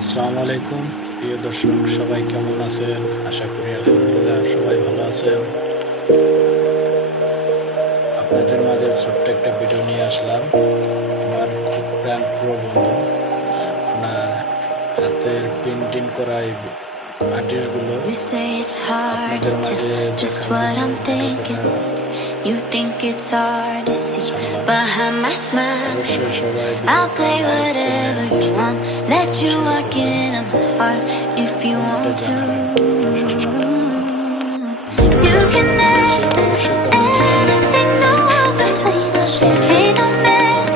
আসসালামু আলাইকুম প্রিয় দর্শক, সবাই কেমন আছেন? আশা করি আলহামদুলিল্লাহ সবাই ভালো আছেন। আপনাদের মাঝে ছোট্ট একটা ভিডিও নিয়ে আসলাম। আমার খুব প্রিয় বন্ধু, ওনার হাতের পেন্টিং করা এই আর্টিস্টগুলো You say it's hard to আপনাদের tell মাঝে just দেখানোর what I'm জন্য thinking. কতটা You think it's hard to see behind my smile. অবশ্যই সবাই I'll say whatever you want, let you walk in my heart if you want to. You can ask anything, no walls between us, ain't no mess.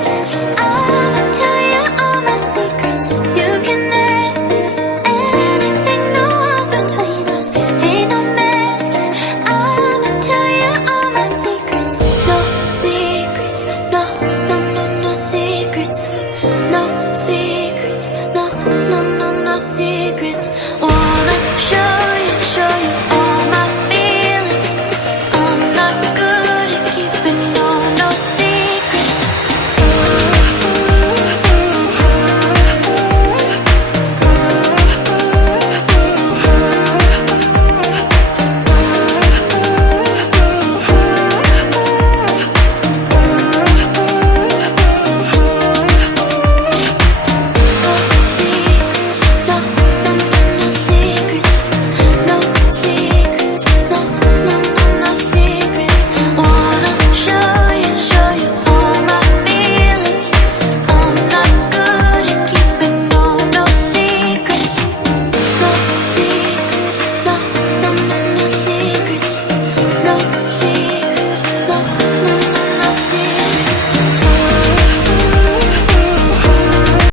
I'ma tell you all my secrets. You can ask anything, no walls between us, ain't no mess. I'ma tell you all my secrets. No secrets, no, no, no, no secrets. No secrets, no, no, no, no secrets.